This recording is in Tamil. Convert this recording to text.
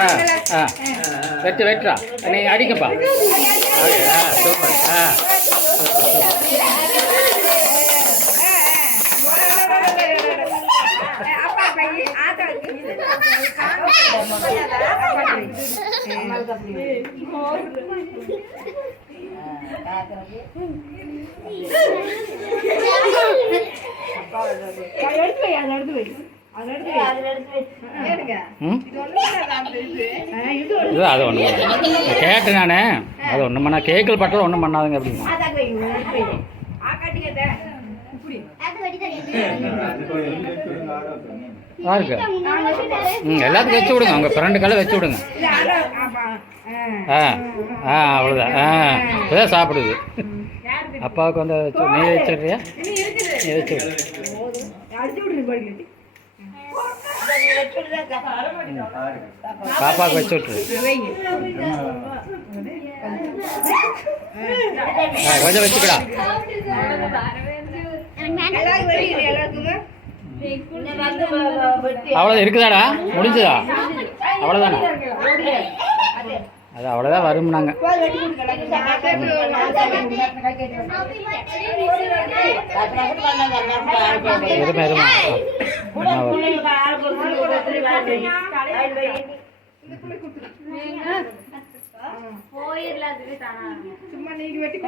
ஆ ஆ. வெட்டு வெட்டுறா. நீ அடிக்கப்பா. ஆ சூப்பர் ஆ ம் இது அது ஒன்றும் கேட்டேன் நான். அது ஒன்றும் பண்ணா கேக்கில் பட்டது ஒன்றும் பண்ணாதுங்க அப்படிங்க. பாருங்க ம் எல்லாத்துக்கும் வச்சு விடுங்க. உங்கள் ஃப்ரெண்டுக்கெல்லாம் வச்சு விடுங்க. ஆ ஆ. அவ்வளோதான் ஆ இப்போதான் சாப்பிடுது. அப்பாவுக்கு வந்து வச்சு- நீ வச்சிடுறியா நீ வச்சு விடு பாப்பாவுக்கு வச்சு விட்ரு கொஞ்சம் வச்சுக்கடா அவ்வளோதான் இருக்குதாடா முடிஞ்சுதா அவ்வளோதானா அது அவ்வளோதான் வரும் நாங்கள் எருமை எருமை என்ன வரும்? போயிடல அதுவே தானா சும்மா நீங்க வெட்டி